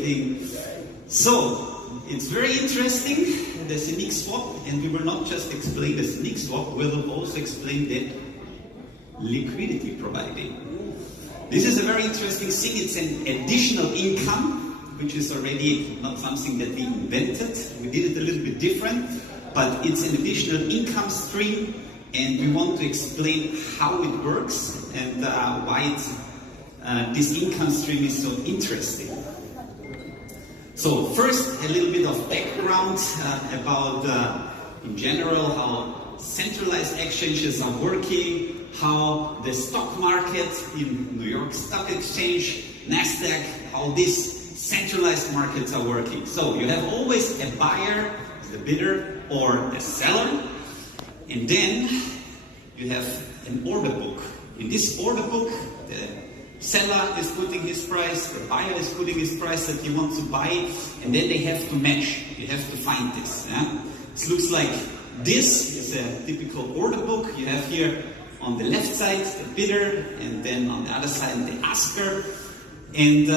waiting. So, it's very interesting, the ZENIQ swap, and we will not just explain the ZENIQ swap, we will also explain the liquidity providing. This is a very interesting thing. It's an additional income, which is already not something that we invented. We did it a little bit different, but it's an additional income stream, and we want to explain how it works and why this income stream is so interesting. So first, a little bit of background about, in general, how centralized exchanges are working, how the stock market in New York Stock Exchange, NASDAQ, how these centralized markets are working. So you have always a buyer, the bidder, or a seller, and then you have an order book. In this order book, the seller is putting his price, the buyer is putting his price that he wants to buy, and then they have to match. You have to find this. Yeah? This looks like this is a typical order book. You have here on the left side the bidder, and then on the other side the asker, and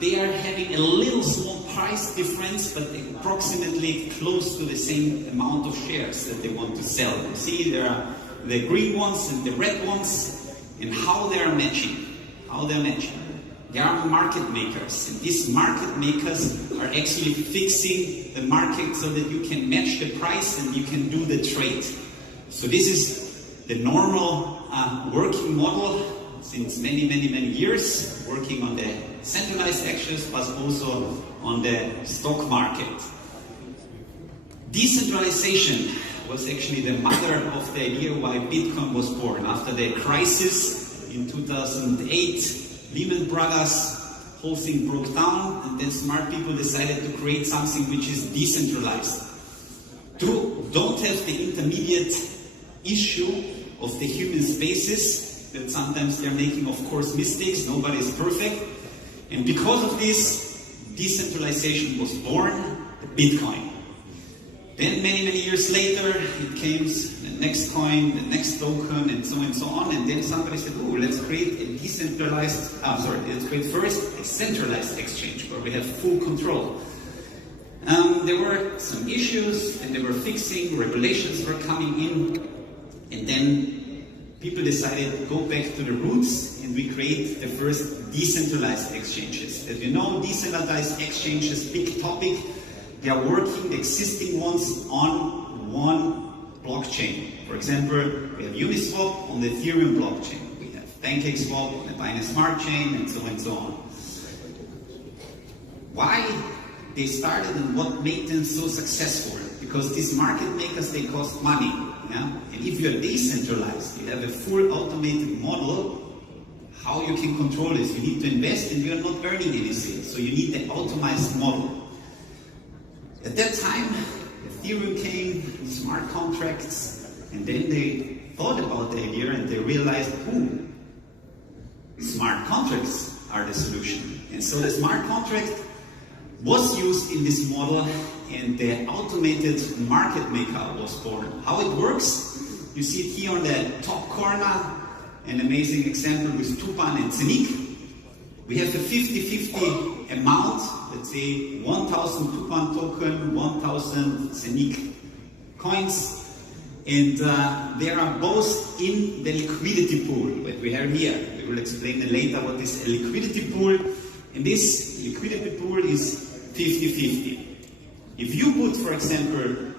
they are having a little small price difference, but approximately close to the same amount of shares that they want to sell. You see, there are the green ones and the red ones, and how they are matching. How they're matching. They are market makers, and these market makers are actually fixing the market so that you can match the price and you can do the trade. So this is the normal working model since many years, working on the centralized exchanges, but also on the stock market. Decentralization was actually the mother of the idea why Bitcoin was born. After the crisis in 2008, Lehman Brothers, whole thing broke down, and then smart people decided to create something which is decentralized. Don't have the intermediate issue of the human spaces, that sometimes they're making, of course, mistakes, nobody is perfect. And because of this, decentralization was born, the Bitcoin. Then many years later, it came the next coin, the next token, and so on. And then somebody said, oh, let's create a decentralized, let's create first a centralized exchange where we have full control. There were some issues, and they were fixing, regulations were coming in, and then people decided to go back to the roots, and we create the first decentralized exchanges. As you know, decentralized exchanges, big topic. They are working, the existing ones, on one blockchain. For example, we have Uniswap on the Ethereum blockchain. We have PancakeSwap on the Binance Smart Chain, and so on. Why they started and what made them so successful? Because these market makers, they cost money. Yeah? And if you are decentralized, you have a full automated model, how you can control this. You need to invest and you are not earning anything. So you need an optimized model. At that time, Ethereum came, smart contracts, and then they thought about the idea and they realized, smart contracts are the solution. And so the smart contract was used in this model, and the automated market maker was born. How it works, you see it here on the top corner, an amazing example with Tupan and ZENIQ. We have a 50-50 amount, let's say 1,000 Tupan token, 1,000 ZENIQ coins, and they are both in the liquidity pool that we have here. We will explain later what is a liquidity pool, and this liquidity pool is 50-50. If you put, for example,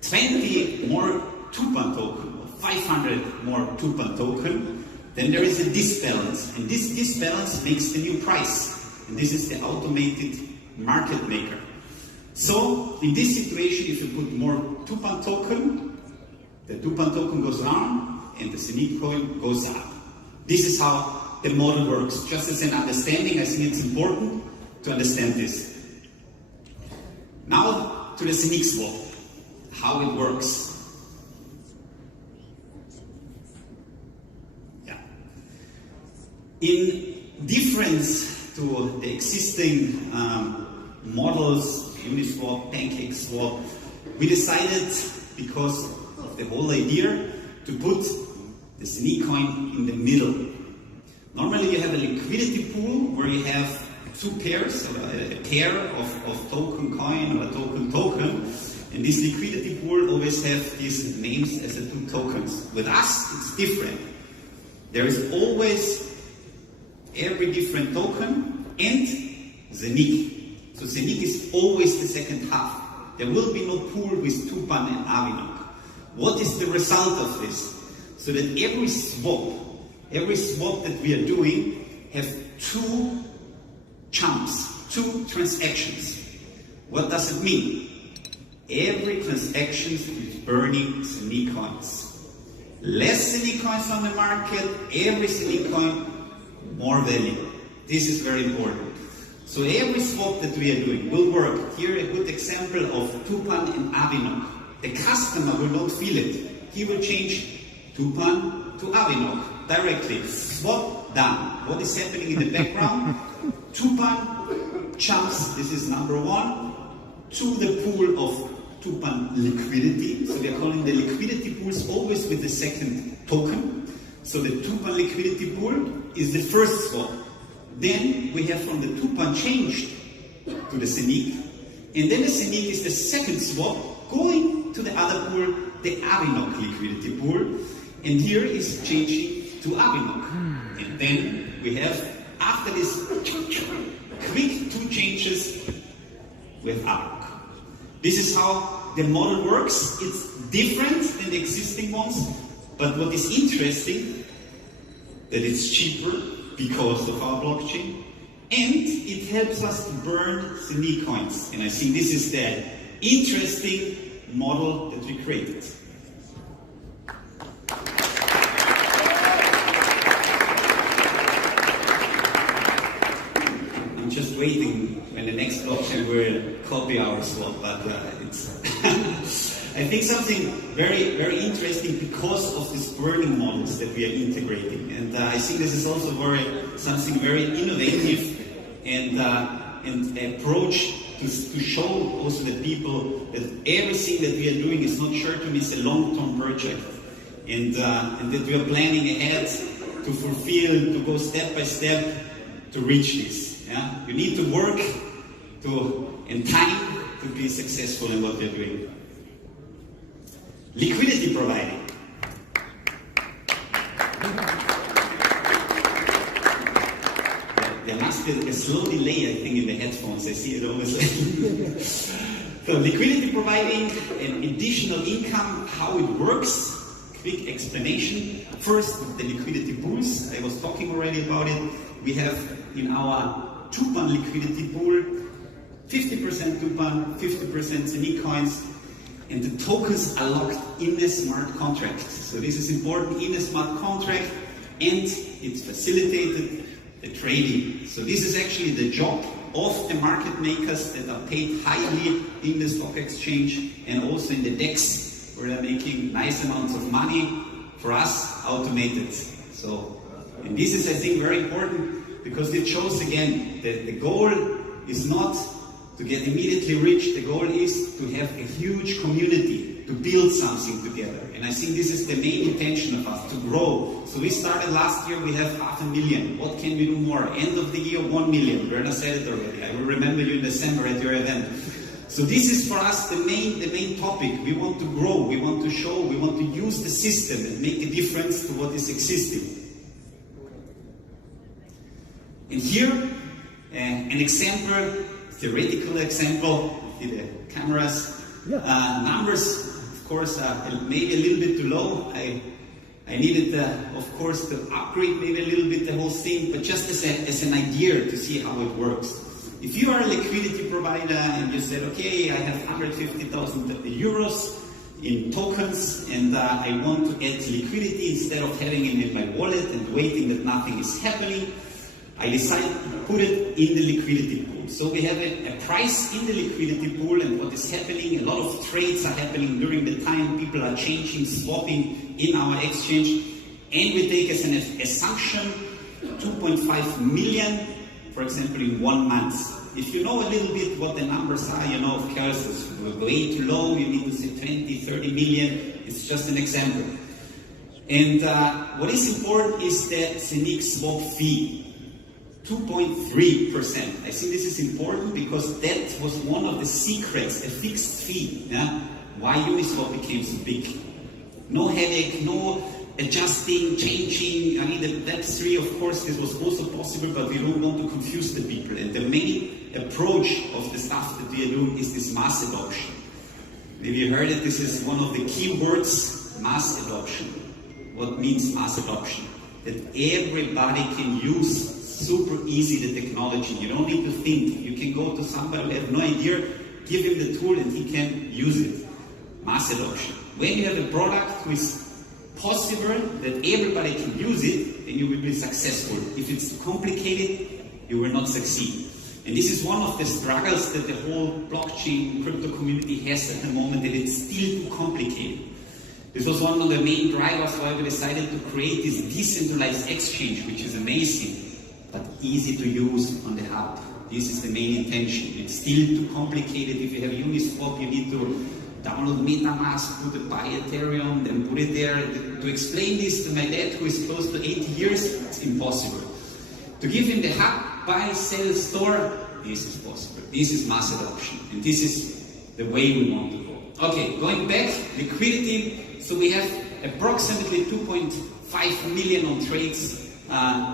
20 more Tupan token, or 500 more Tupan token, then there is a disbalance, and this disbalance makes the new price, and this is the automated market maker. So in this situation, if you put more Tupan token, the Tupan token goes down and the ZENIQ coin goes up. This is how the model works. Just as an understanding, I think it's important to understand this. Now to the ZENIQ swap, how it works. In difference to the existing models, Uniswap, PancakeSwap, we decided, because of the whole idea, to put the ZENIQ coin in the middle. Normally you have a liquidity pool where you have two pairs, or a pair of token coin or token. And this liquidity pool always have these names as the two tokens. With us, it's different. There is always every different token and ZENIQ. So ZENIQ is always the second half. There will be no pool with Tupan and Avinok. What is the result of this? So that every swap that we are doing have two chunks, two transactions. What does it mean? Every transaction is burning ZENIQ coins. Less ZENIQ coins on the market, every ZENIQ coin, more value. This is very important. So every swap that we are doing will work. Here a good example of Tupan and Avinok. The customer will not feel it. He will change Tupan to Avinok directly. Swap done. What is happening in the background? Tupan jumps, this is number one, to the pool of Tupan liquidity. So we are calling the liquidity pools always with the second token. So the Tupan liquidity pool is the first swap. Then we have from the Tupan changed to the ZENIQ. And then the ZENIQ is the second swap going to the other pool, the Avinok liquidity pool. And here is changing to Avinok. And then we have, after this quick two changes with Avinok. This is how the model works. It's different than the existing ones, but what is interesting, that it's cheaper because of our blockchain, and it helps us to burn ZENIQ coins. And I think this is the interesting model that we created. I'm just waiting when the next blockchain will copy our swap, but it's I think something very, very interesting because of these burning models that we are integrating. And I think this is also something very innovative and approach to show also the people that everything that we are doing is not sure to miss a long-term project, and that we are planning ahead to fulfill, to go step by step to reach this. Yeah? You need to work and time to be successful in what we are doing. Liquidity providing. There must be a slow delay, I think, in the headphones. I see it always. So liquidity providing and additional income, how it works. Quick explanation. First, the liquidity pools. I was talking already about it. We have in our Tupan liquidity pool 50% Tupan, 50% ZENIQ coins. And the tokens are locked in the smart contract. So this is important in the smart contract, and it's facilitated the trading. So this is actually the job of the market makers that are paid highly in the stock exchange and also in the DEX, where they're making nice amounts of money. For us, automated. So, and this is, I think, very important because it shows again that the goal is not to get immediately rich. The goal is to have a huge community, to build something together. And I think this is the main intention of us, to grow. So we started last year, we have 500,000. What can we do more? End of the year, 1 million. Werner said it already. I will remember you in December at your event. So this is for us the main topic. We want to grow, we want to show, we want to use the system and make a difference to what is existing. And here, an example, theoretical example, with the cameras. Yeah. Numbers, of course, maybe a little bit too low. I needed, of course, to upgrade maybe a little bit the whole thing, but just as an idea to see how it works. If you are a liquidity provider and you said, okay, I have 150,000 euros in tokens and I want to add liquidity instead of having it in my wallet and waiting that nothing is happening, I decided to put it in the liquidity pool. So we have a price in the liquidity pool, and what is happening, a lot of trades are happening during the time, people are changing, swapping in our exchange, and we take as an assumption 2.5 million, for example, in 1 month. If you know a little bit what the numbers are, you know, of course, it's way too low, you need to say 20, 30 million, it's just an example. And what is important is the ZENIQ swap fee. 2.3%. I think this is important because that was one of the secrets, a fixed fee, yeah? Why Uniswap became so big. No headache, no adjusting, changing. I mean, the Web3, of course, this was also possible, but we don't want to confuse the people. And the main approach of the stuff that we are doing is this mass adoption. Maybe you heard it, this is one of the key words, mass adoption. What means mass adoption? That everybody can use super easy the technology. You don't need to think. You can go to somebody who has no idea, give him the tool and he can use it. Mass adoption. When you have a product who is possible that everybody can use it, then you will be successful. If it's complicated, you will not succeed. And this is one of the struggles that the whole blockchain crypto community has at the moment, that it's still too complicated. This was one of the main drivers why we decided to create this decentralized exchange, which is amazing, but easy to use on the hub. This is the main intention. It's still too complicated. If you have Uniswap, you need to download MetaMask, put it by Ethereum, then put it there. To explain this to my dad, who is close to 80 years, it's impossible. To give him the hub, buy, sell, store, this is possible. This is mass adoption. And this is the way we want to go. Okay, going back, liquidity. So we have approximately 2.5 million on trades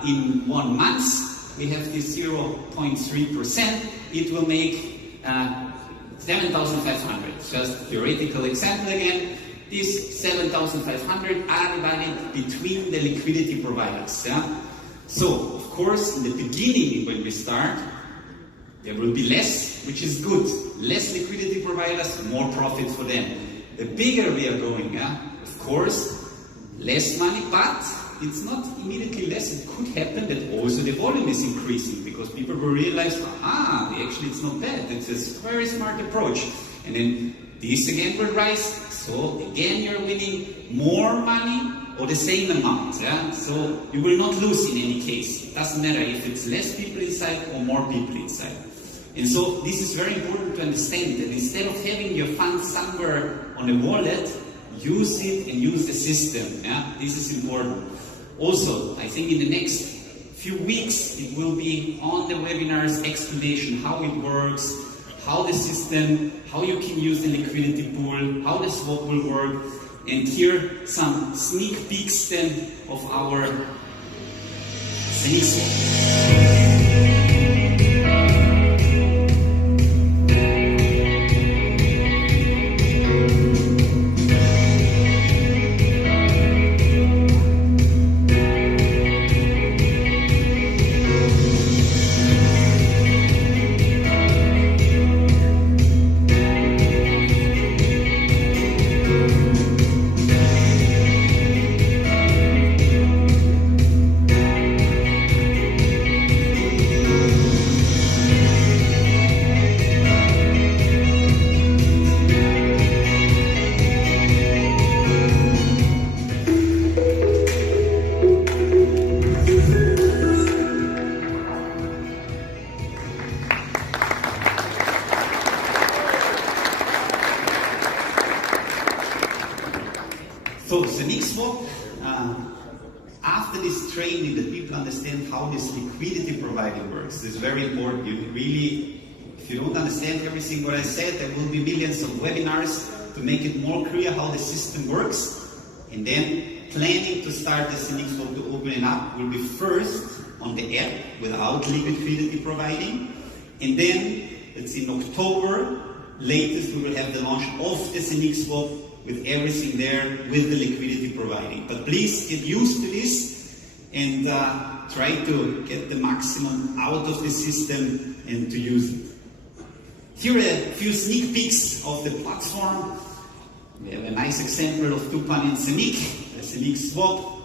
in 1 month. We have this 0.3%. It will make 7,500. Just theoretical example again. These 7,500 are divided between the liquidity providers. Yeah? So, of course, in the beginning when we start, there will be less, which is good. Less liquidity providers, more profit for them. The bigger we are going, yeah? Of course, less money, but it's not immediately less. It could happen that also the volume is increasing because people will realize, actually it's not bad. It's a very smart approach. And then this again will rise. So again, you're winning more money or the same amount. Yeah? So you will not lose in any case. It doesn't matter if it's less people inside or more people inside. And so this is very important to understand that instead of having your funds somewhere on a wallet, use it and use the system. Yeah? This is important. Also, I think in the next few weeks it will be on the webinars explanation how it works, how the system, how you can use the liquidity pool, how the swap will work, and here some sneak peeks then of our ZENIQ swap. So ZENIQ swap, after this training that people understand how this liquidity providing works, is very important. You really, if you don't understand everything what I said, there will be millions of webinars to make it more clear how the system works. And then planning to start the ZENIQ swap to open it up will be first on the app without liquidity providing. And then it's in October, latest we will have the launch of the ZENIQ swap with everything there, with the liquidity providing. But please get used to this and try to get the maximum out of the system and to use it. Here are a few sneak peeks of the platform. We have a nice example of Tupan and ZENIQ, the ZENIQ swap.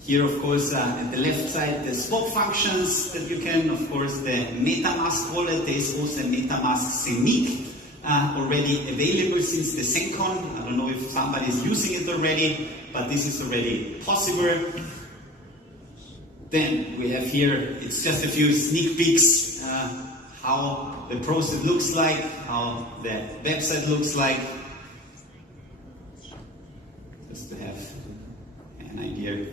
Here, of course, at the left side, the swap functions that you can, of course, the MetaMask wallet. There is also a MetaMask ZENIQ. Already available since the ZENCon. I don't know if somebody is using it already, but this is already possible. Then we have here, it's just a few sneak peeks, how the process looks like, how the website looks like, just to have an idea.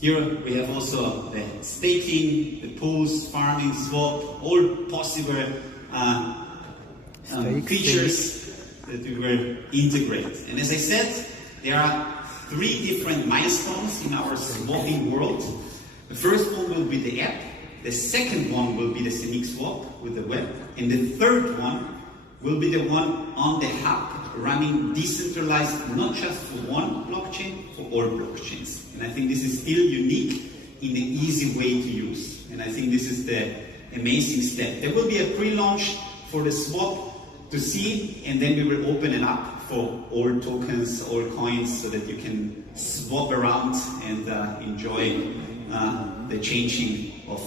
Here we have also the staking, the pools, farming, swap, all possible features that we will integrate. And as I said, there are 3 different milestones in our swapping world. The first one will be the app, the second one will be the ZENIQ swap with the web, and the third one will be the one on the hub, running decentralized, not just for one blockchain, for all blockchains. And I think this is still unique in an easy way to use. And I think this is the amazing step. There will be a pre-launch for the swap to see, and then we will open it up for all tokens, all coins, so that you can swap around and enjoy the changing of